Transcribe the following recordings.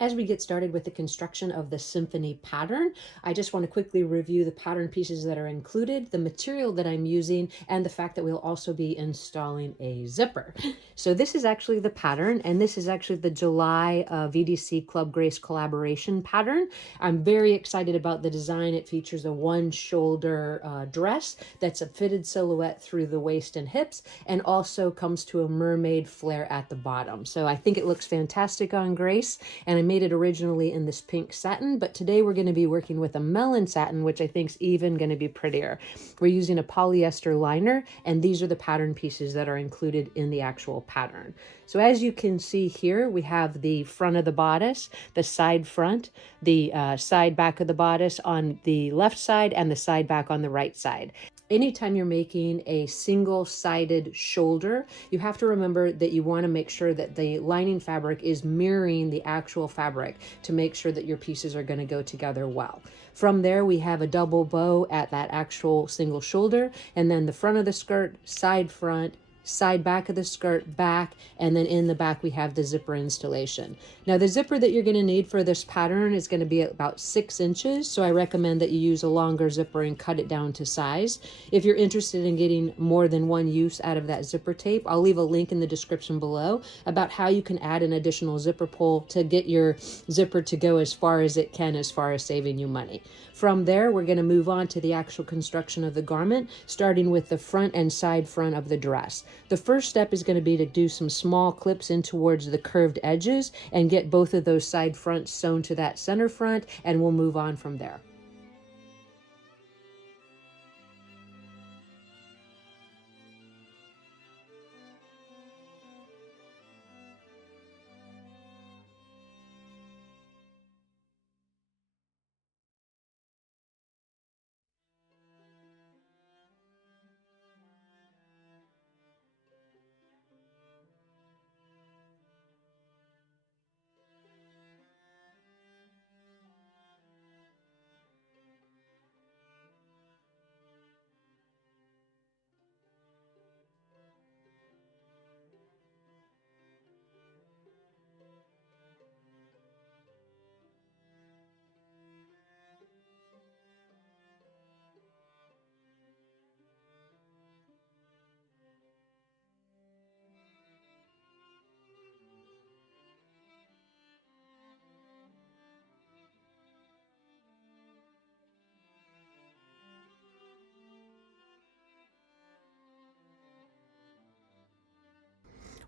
As we get started with the construction of the Symphony pattern, I just want to quickly review the pattern pieces that are included, the material that I'm using, and the fact that we'll also be installing a zipper. So this is actually the pattern, and this is actually the July VDC Club Grace collaboration pattern. I'm very excited about the design. It features a one shoulder dress that's a fitted silhouette through the waist and hips, and also comes to a mermaid flare at the bottom. So I think it looks fantastic on Grace, and I made it originally in this pink satin, but today we're going to be working with a melon satin, which I think is even going to be prettier. We're using a polyester liner, and these are the pattern pieces that are included in the actual pattern. So as you can see here, we have the front of the bodice, the side front, the side back of the bodice on the left side, and the side back on the right side. Anytime you're making a single-sided shoulder, you have to remember that you want to make sure that the lining fabric is mirroring the actual fabric to make sure that your pieces are going to go together well. From there, we have a double bow at that actual single shoulder, and then the front of the skirt, side front, side back of the skirt, back, and then in the back we have the zipper installation. Now the zipper that you're going to need for this pattern is going to be about 6 inches, so I recommend that you use a longer zipper and cut it down to size. If you're interested in getting more than one use out of that zipper tape, I'll leave a link in the description below about how you can add an additional zipper pull to get your zipper to go as far as it can as far as saving you money. From there, we're going to move on to the actual construction of the garment, starting with the front and side front of the dress. The first step is going to be to do some small clips in towards the curved edges and get both of those side fronts sewn to that center front, and we'll move on from there.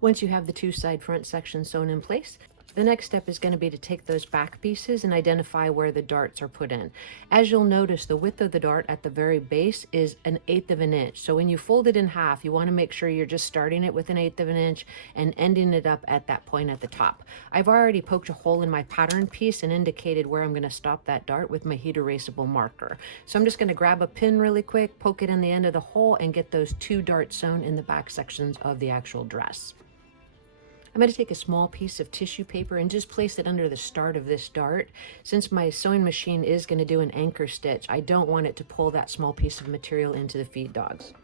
Once you have the two side front sections sewn in place, the next step is going to be to take those back pieces and identify where the darts are put in. As you'll notice, the width of the dart at the very base is 1/8 of an inch. So when you fold it in half, you want to make sure you're just starting it with 1/8 of an inch and ending it up at that point at the top. I've already poked a hole in my pattern piece and indicated where I'm going to stop that dart with my heat erasable marker. So I'm just going to grab a pin really quick, poke it in the end of the hole, and get those two darts sewn in the back sections of the actual dress. I'm going to take a small piece of tissue paper and just place it under the start of this dart. Since my sewing machine is going to do an anchor stitch, I don't want it to pull that small piece of material into the feed dogs.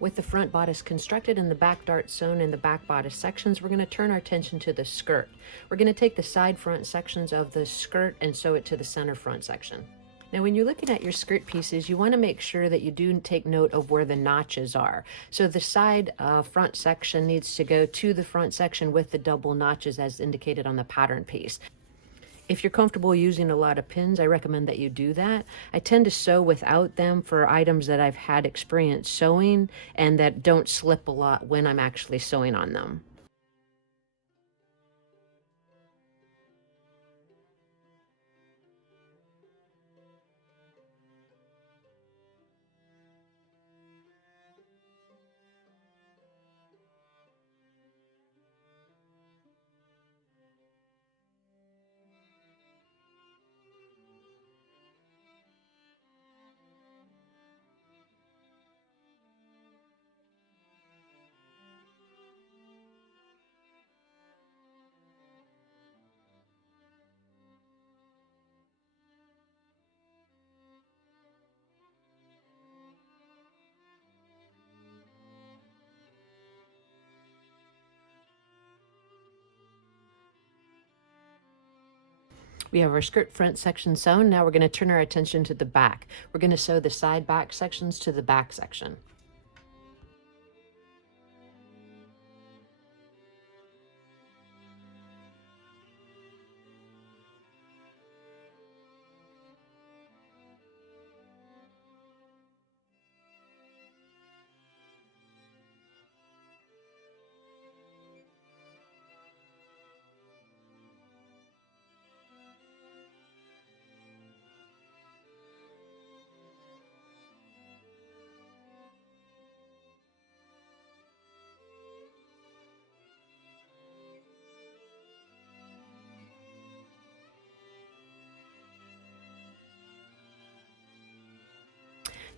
With the front bodice constructed and the back dart sewn in the back bodice sections, we're going to turn our attention to the skirt. We're going to take the side front sections of the skirt and sew it to the center front section. Now, when you're looking at your skirt pieces, you want to make sure that you do take note of where the notches are. So the side front section needs to go to the front section with the double notches as indicated on the pattern piece. If you're comfortable using a lot of pins, I recommend that you do that. I tend to sew without them for items that I've had experience sewing and that don't slip a lot when I'm actually sewing on them. We have our skirt front section sewn. Now we're going to turn our attention to the back. We're going to sew the side back sections to the back section.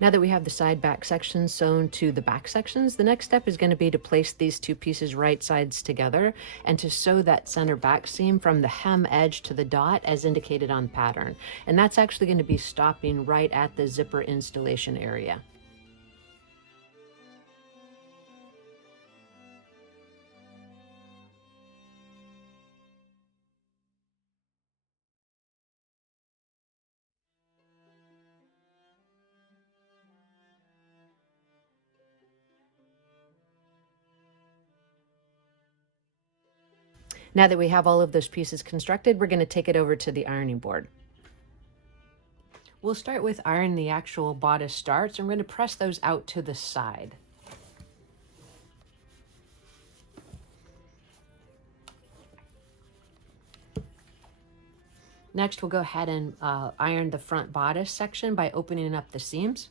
Now that we have the side back sections sewn to the back sections, the next step is going to be to place these two pieces right sides together and to sew that center back seam from the hem edge to the dot as indicated on pattern. And that's actually going to be stopping right at the zipper installation area. Now that we have all of those pieces constructed, we're going to take it over to the ironing board. We'll start with ironing the actual bodice starts, and we're going to press those out to the side. Next, we'll go ahead and iron the front bodice section by opening up the seams.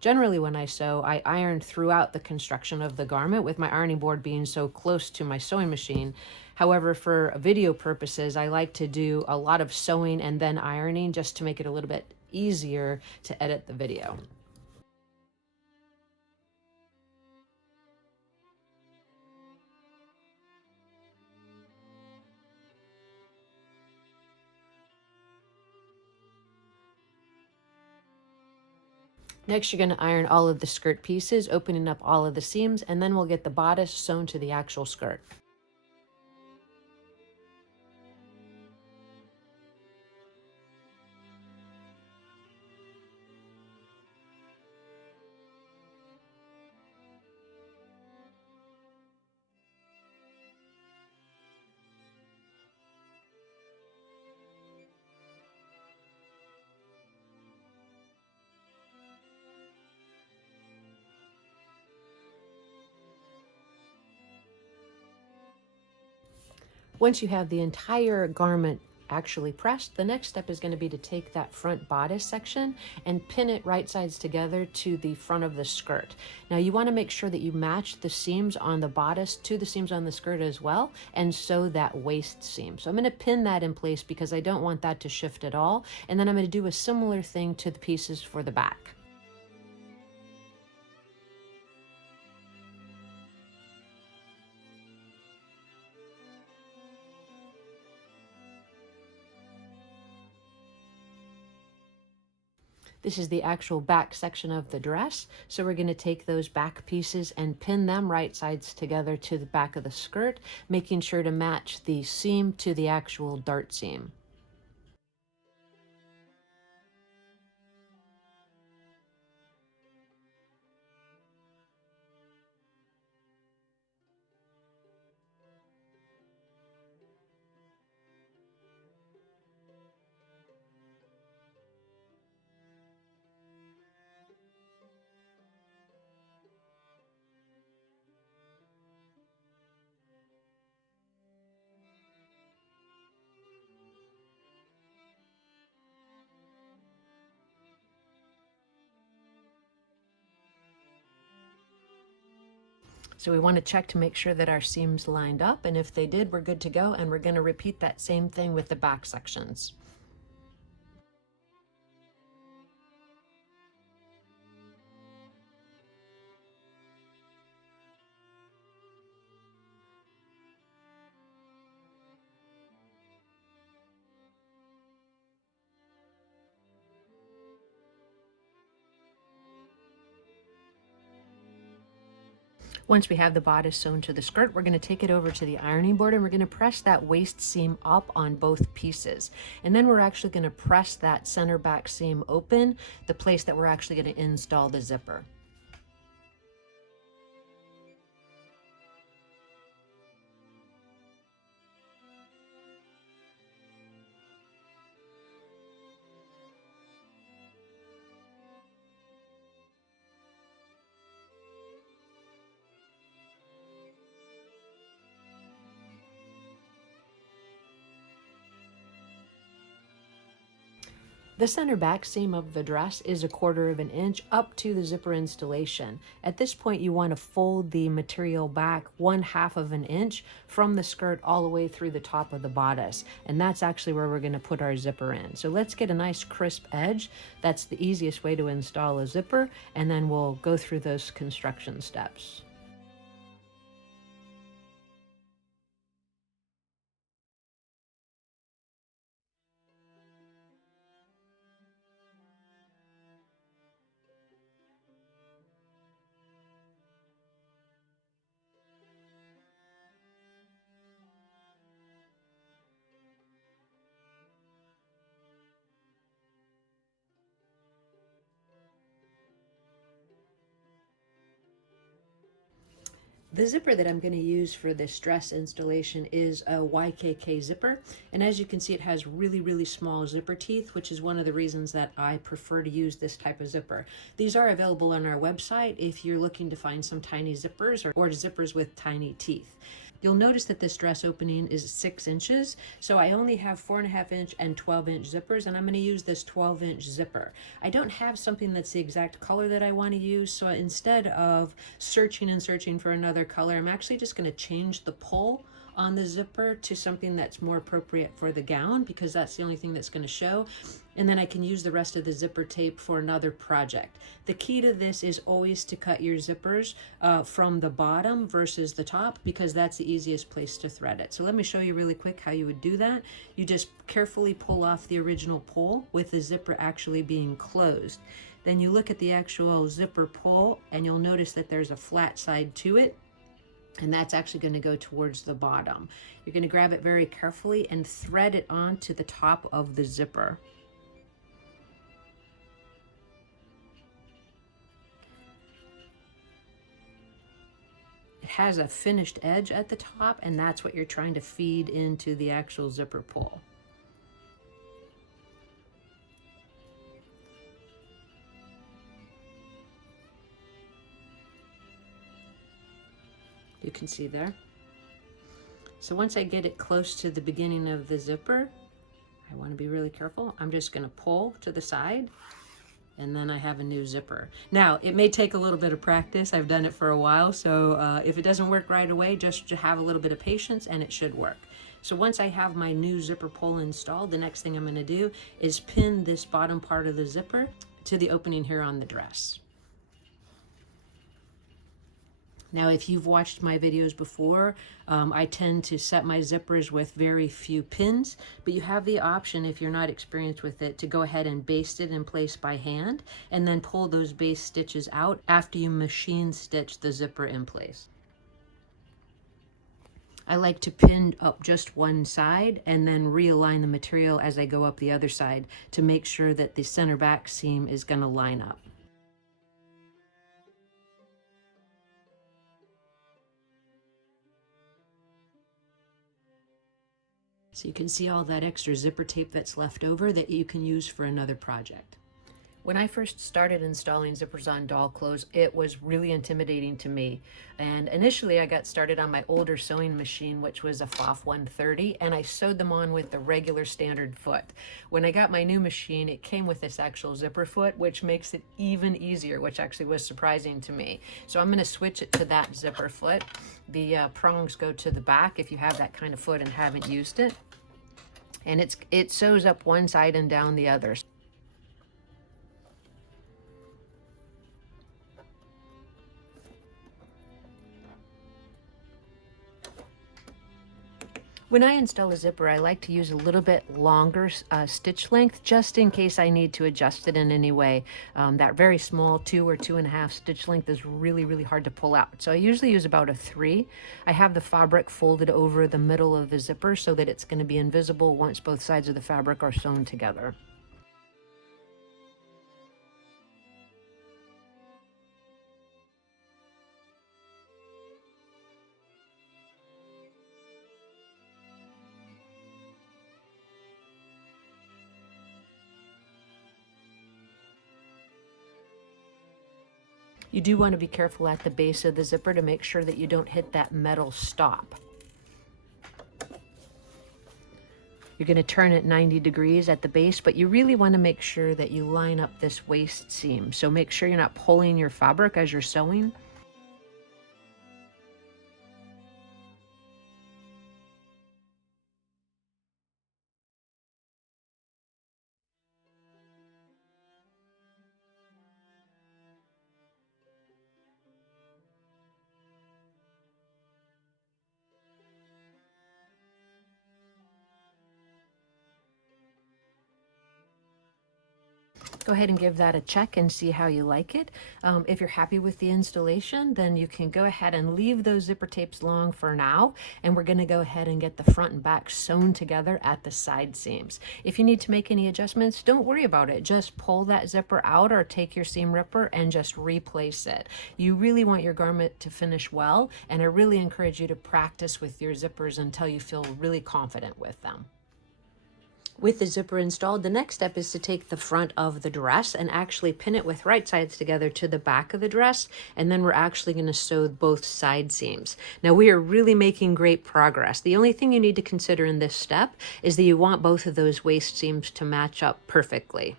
Generally, when I sew, I iron throughout the construction of the garment, with my ironing board being so close to my sewing machine. However, for video purposes, I like to do a lot of sewing and then ironing just to make it a little bit easier to edit the video. Next, you're going to iron all of the skirt pieces, opening up all of the seams, and then we'll get the bodice sewn to the actual skirt. Once you have the entire garment actually pressed, the next step is going to be to take that front bodice section and pin it right sides together to the front of the skirt. Now you want to make sure that you match the seams on the bodice to the seams on the skirt as well, and sew that waist seam. So I'm going to pin that in place because I don't want that to shift at all, and then I'm going to do a similar thing to the pieces for the back. This is the actual back section of the dress. So we're going to take those back pieces and pin them right sides together to the back of the skirt, making sure to match the seam to the actual dart seam. So we want to check to make sure that our seams lined up, and if they did, we're good to go, and we're going to repeat that same thing with the back sections. Once we have the bodice sewn to the skirt, we're going to take it over to the ironing board and we're going to press that waist seam up on both pieces. And then we're actually going to press that center back seam open, the place that we're actually going to install the zipper. The center back seam of the dress is 1/4 of an inch up to the zipper installation. At this point, you want to fold the material back 1/2 of an inch from the skirt all the way through the top of the bodice. And that's actually where we're going to put our zipper in. So let's get a nice crisp edge. That's the easiest way to install a zipper. And then we'll go through those construction steps. The zipper that I'm going to use for this dress installation is a YKK zipper. And as you can see, it has really, really small zipper teeth, which is one of the reasons that I prefer to use this type of zipper. These are available on our website if you're looking to find some tiny zippers or zippers with tiny teeth. You'll notice that this dress opening is 6 inches, so I only have 4.5 inch and 12-inch zippers, and I'm going to use this 12-inch zipper. I don't have something that's the exact color that I want to use, so instead of searching and searching for another color, I'm actually just going to change the pull on the zipper to something that's more appropriate for the gown, because that's the only thing that's going to show. And then I can use the rest of the zipper tape for another project. The key to this is always to cut your zippers from the bottom versus the top, because that's the easiest place to thread it. So let me show you really quick how you would do that. You just carefully pull off the original pull with the zipper actually being closed. Then you look at the actual zipper pull and you'll notice that there's a flat side to it. And that's actually going to go towards the bottom. You're going to grab it very carefully and thread it onto the top of the zipper. It has a finished edge at the top, and that's what you're trying to feed into the actual zipper pull. You can see there. So once I get it close to the beginning of the zipper, I want to be really careful. I'm just going to pull to the side, and then I have a new zipper. Now, it may take a little bit of practice. I've done it for a while, so if it doesn't work right away, just have a little bit of patience and it should work. So once I have my new zipper pull installed, the next thing I'm going to do is pin this bottom part of the zipper to the opening here on the dress. Now, if you've watched my videos before, I tend to set my zippers with very few pins, but you have the option, if you're not experienced with it, to go ahead and baste it in place by hand and then pull those base stitches out after you machine stitch the zipper in place. I like to pin up just one side and then realign the material as I go up the other side to make sure that the center back seam is going to line up. So you can see all that extra zipper tape that's left over that you can use for another project. When I first started installing zippers on doll clothes, it was really intimidating to me. And initially I got started on my older sewing machine, which was a FOF 130, and I sewed them on with the regular standard foot. When I got my new machine, it came with this actual zipper foot, which makes it even easier, which actually was surprising to me. So I'm going to switch it to that zipper foot. The prongs go to the back if you have that kind of foot and haven't used it. And it sews up one side and down the other. When I install a zipper, I like to use a little bit longer stitch length just in case I need to adjust it in any way. That very small 2 or 2.5 stitch length is really, really hard to pull out. So I usually use about a 3. I have the fabric folded over the middle of the zipper so that it's going to be invisible once both sides of the fabric are sewn together. You do want to be careful at the base of the zipper to make sure that you don't hit that metal stop. You're going to turn it 90 degrees at the base, but you really want to make sure that you line up this waist seam. So make sure you're not pulling your fabric as you're sewing. Go ahead and give that a check and see how you like it. If you're happy with the installation, then you can go ahead and leave those zipper tapes long for now. And we're going to go ahead and get the front and back sewn together at the side seams. If you need to make any adjustments, don't worry about it. Just pull that zipper out or take your seam ripper and just replace it. You really want your garment to finish well, and I really encourage you to practice with your zippers until you feel really confident with them. With the zipper installed, the next step is to take the front of the dress and actually pin it with right sides together to the back of the dress, and then we're actually going to sew both side seams. Now we are really making great progress. The only thing you need to consider in this step is that you want both of those waist seams to match up perfectly.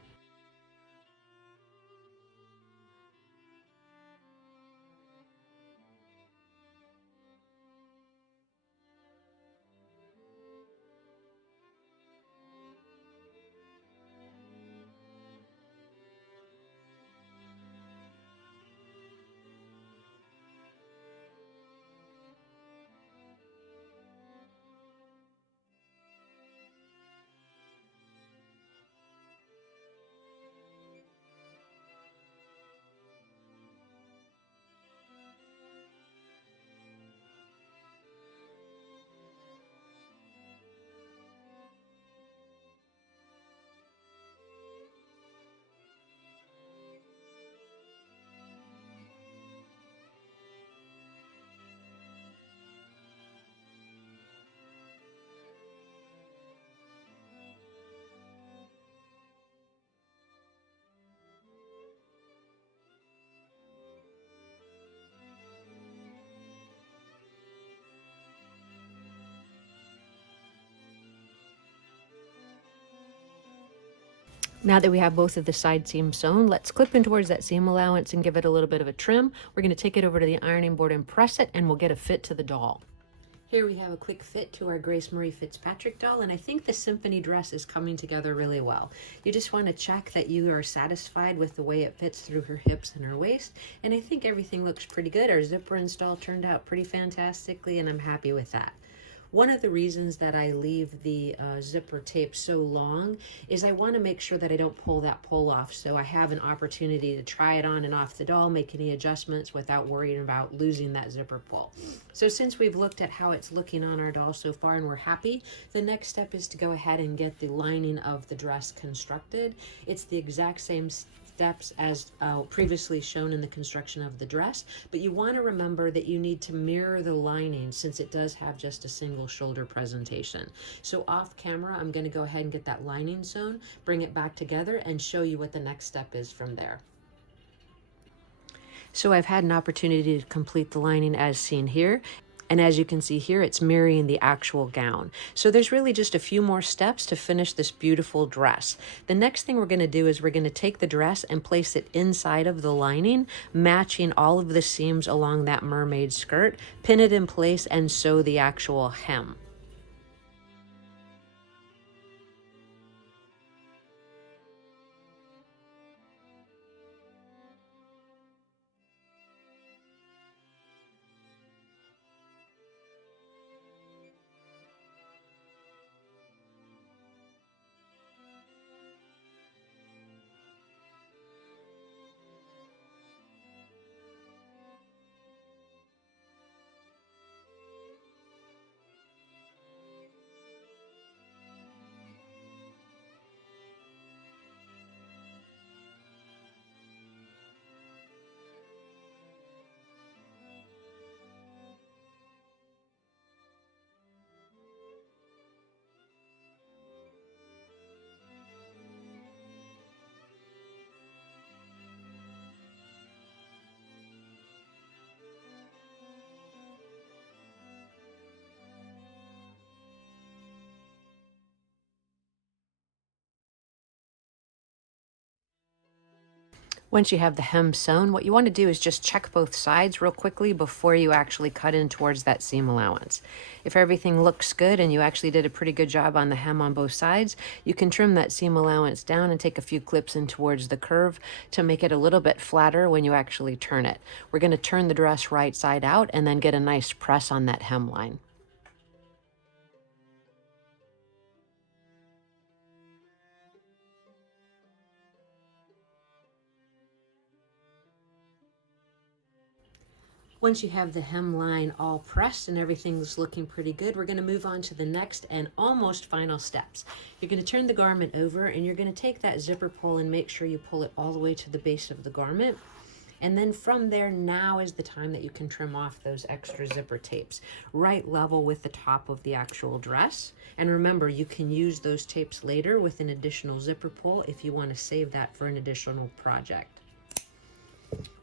Now that we have both of the side seams sewn, let's clip in towards that seam allowance and give it a little bit of a trim. We're going to take it over to the ironing board and press it, and we'll get a fit to the doll. Here we have a quick fit to our Grace Marie Fitzpatrick doll, and I think the Symphony dress is coming together really well. You just want to check that you are satisfied with the way it fits through her hips and her waist, and I think everything looks pretty good. Our zipper install turned out pretty fantastically, and I'm happy with that. One of the reasons that I leave the zipper tape so long is I want to make sure that I don't pull that pull off, so I have an opportunity to try it on and off the doll, make any adjustments without worrying about losing that zipper pull. So since we've looked at how it's looking on our doll so far and we're happy, the next step is to go ahead and get the lining of the dress constructed. It's the exact same steps as previously shown in the construction of the dress, but you want to remember that you need to mirror the lining since it does have just a single shoulder presentation. So off camera, I'm going to go ahead and get that lining sewn, bring it back together, and show you what the next step is from there. So I've had an opportunity to complete the lining as seen here. And as you can see here, it's mirroring the actual gown. So there's really just a few more steps to finish this beautiful dress. The next thing we're going to do is we're going to take the dress and place it inside of the lining, matching all of the seams along that mermaid skirt, pin it in place, and sew the actual hem. Once you have the hem sewn, what you want to do is just check both sides real quickly before you actually cut in towards that seam allowance. If everything looks good and you actually did a pretty good job on the hem on both sides, you can trim that seam allowance down and take a few clips in towards the curve to make it a little bit flatter when you actually turn it. We're going to turn the dress right side out and then get a nice press on that hemline. Once you have the hemline all pressed and everything's looking pretty good, we're going to move on to the next and almost final steps. You're going to turn the garment over and you're going to take that zipper pull and make sure you pull it all the way to the base of the garment. And then from there, now is the time that you can trim off those extra zipper tapes, right level with the top of the actual dress. And remember, you can use those tapes later with an additional zipper pull if you want to save that for an additional project.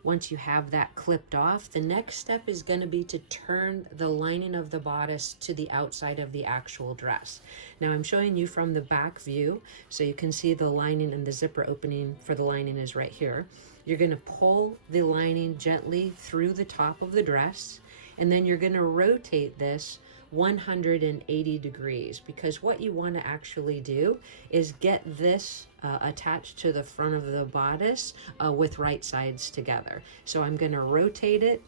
Once you have that clipped off, the next step is going to be to turn the lining of the bodice to the outside of the actual dress. Now I'm showing you from the back view, so you can see the lining and the zipper opening for the lining is right here. You're going to pull the lining gently through the top of the dress, and then you're going to rotate this 180 degrees, because what you want to actually do is get this attached to the front of the bodice with right sides together. So I'm going to rotate it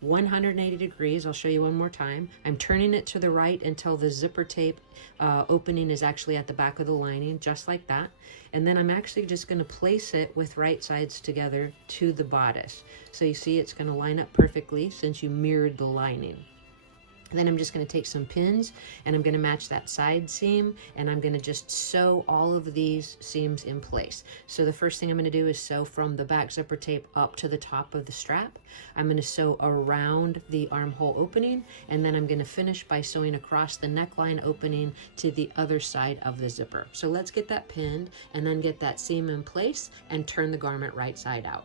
180 degrees. I'll show you one more time. I'm turning it to the right until the zipper tape opening is actually at the back of the lining, just like that. And then I'm actually just going to place it with right sides together to the bodice. So you see it's going to line up perfectly since you mirrored the lining. Then I'm just going to take some pins and I'm going to match that side seam, and I'm going to just sew all of these seams in place. So the first thing I'm going to do is sew from the back zipper tape up to the top of the strap. I'm going to sew around the armhole opening, and then I'm going to finish by sewing across the neckline opening to the other side of the zipper. So let's get that pinned and then get that seam in place and turn the garment right side out.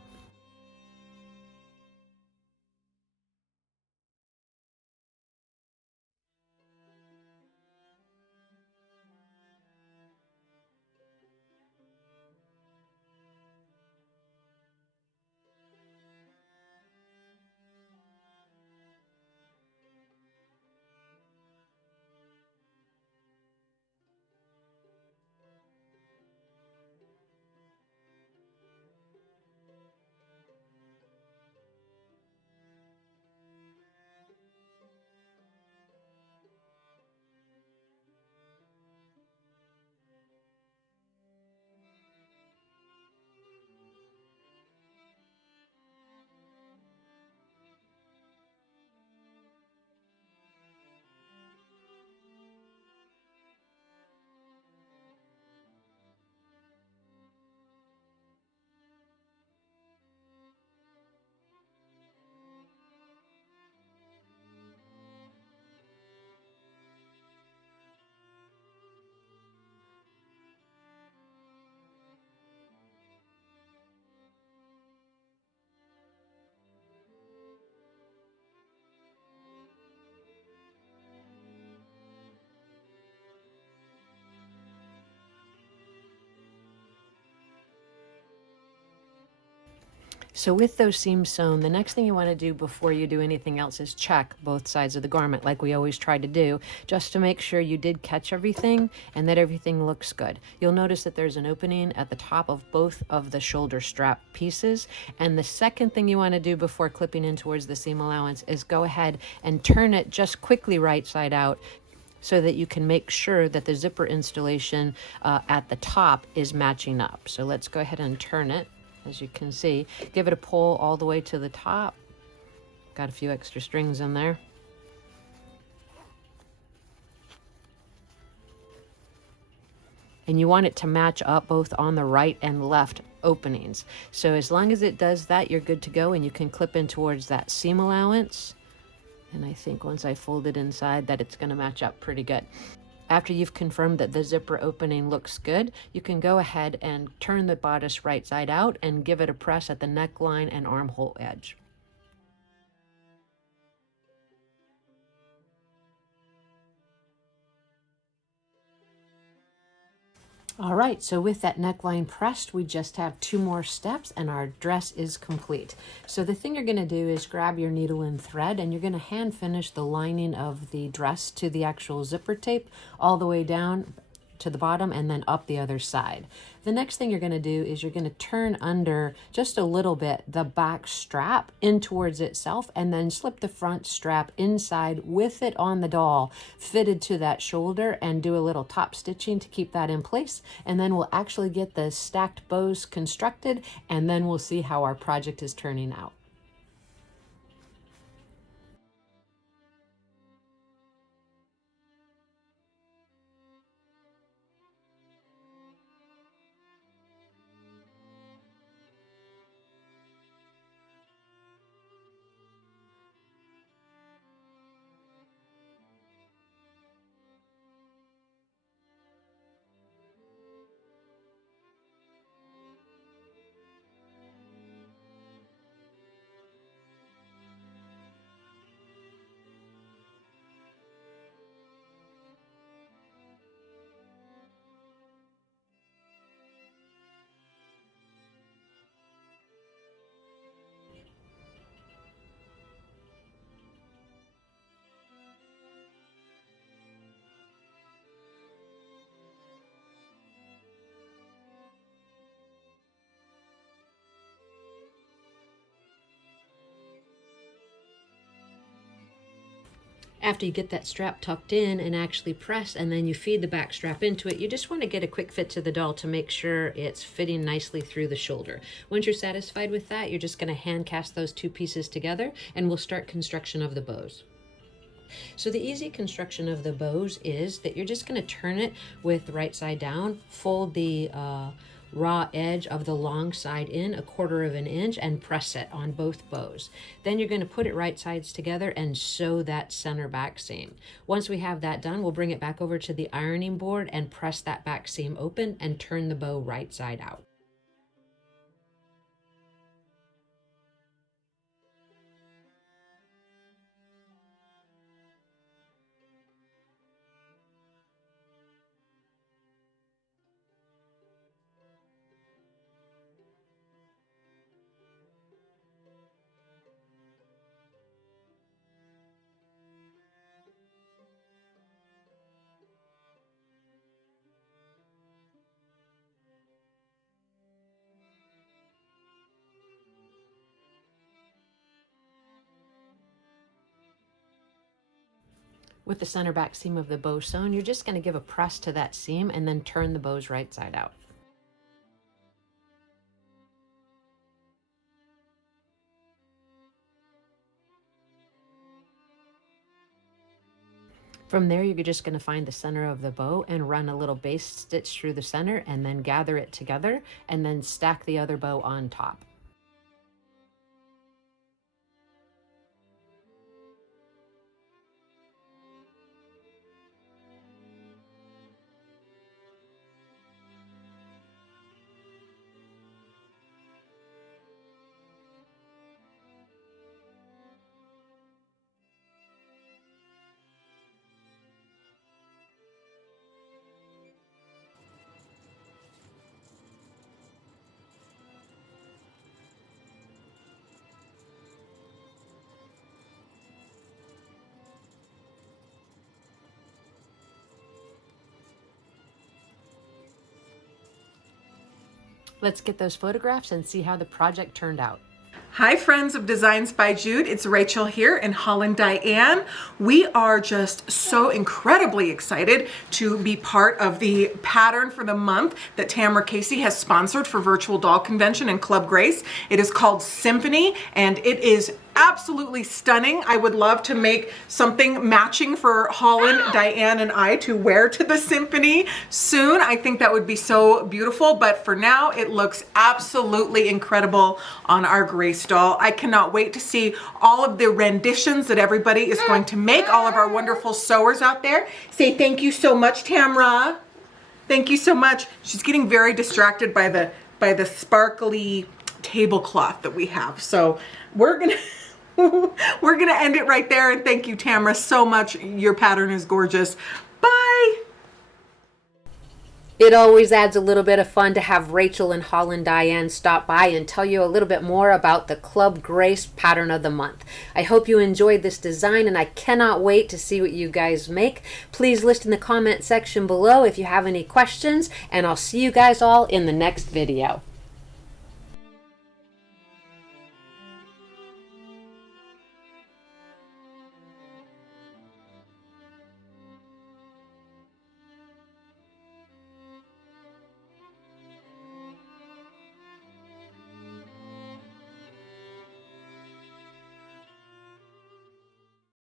So with those seams sewn, the next thing you want to do before you do anything else is check both sides of the garment like we always try to do, just to make sure you did catch everything and that everything looks good. You'll notice that there's an opening at the top of both of the shoulder strap pieces. And the second thing you want to do before clipping in towards the seam allowance is go ahead and turn it just quickly right side out, so that you can make sure that the zipper installation at the top is matching up. So let's go ahead and turn it. As you can see, give it a pull all the way to the top. Got a few extra strings in there. And you want it to match up both on the right and left openings. So as long as it does that, you're good to go, and you can clip in towards that seam allowance. And I think once I fold it inside that it's going to match up pretty good. After you've confirmed that the zipper opening looks good, you can go ahead and turn the bodice right side out and give it a press at the neckline and armhole edge. All right, so with that neckline pressed, we just have 2 more steps and our dress is complete. So the thing you're gonna do is grab your needle and thread and you're gonna hand finish the lining of the dress to the actual zipper tape all the way down to the bottom and then up the other side. The next thing you're going to do is you're going to turn under just a little bit the back strap in towards itself and then slip the front strap inside with it on the doll fitted to that shoulder and do a little top stitching to keep that in place, and then we'll actually get the stacked bows constructed and then we'll see how our project is turning out. After you get that strap tucked in and actually press and then you feed the back strap into it, you just want to get a quick fit to the doll to make sure it's fitting nicely through the shoulder. Once you're satisfied with that, you're just going to hand cast those 2 pieces together and we'll start construction of the bows. So the easy construction of the bows is that you're just going to turn it with the right side down, fold the raw edge of the long side in 1/4 of an inch and press it on both bows. Then you're going to put it right sides together and sew that center back seam. Once we have that done, we'll bring it back over to the ironing board and press that back seam open and turn the bow right side out. With the center back seam of the bow sewn, you're just going to give a press to that seam and then turn the bows right side out. From there, you're just going to find the center of the bow and run a little base stitch through the center and then gather it together and then stack the other bow on top. Let's get those photographs and see how the project turned out. Hi friends of Designs by Jude, it's Rachel here in Holland Diane. We are just so incredibly excited to be part of the pattern for the month that Tamara Casey has sponsored for Virtual Doll Convention and Club Grace. It is called Symphony and it is absolutely stunning. I would love to make something matching for Holland, Diane, and I to wear to the Symphony soon. I think that would be so beautiful, but for now it looks absolutely incredible on our Grace doll. I cannot wait to see all of the renditions that everybody is going to make, all of our wonderful sewers out there. Say thank you so much, Tamara. Thank you so much. She's getting very distracted by the sparkly tablecloth that we have. So we're gonna end it right there, and thank you, Tamara, so much. Your pattern is gorgeous. Bye. It always adds a little bit of fun to have Rachel and Holland Diane stop by and tell you a little bit more about the Club Grace pattern of the month. I hope you enjoyed this design, and I cannot wait to see what you guys make. Please list in the comment section below if you have any questions, and I'll see you guys all in the next video.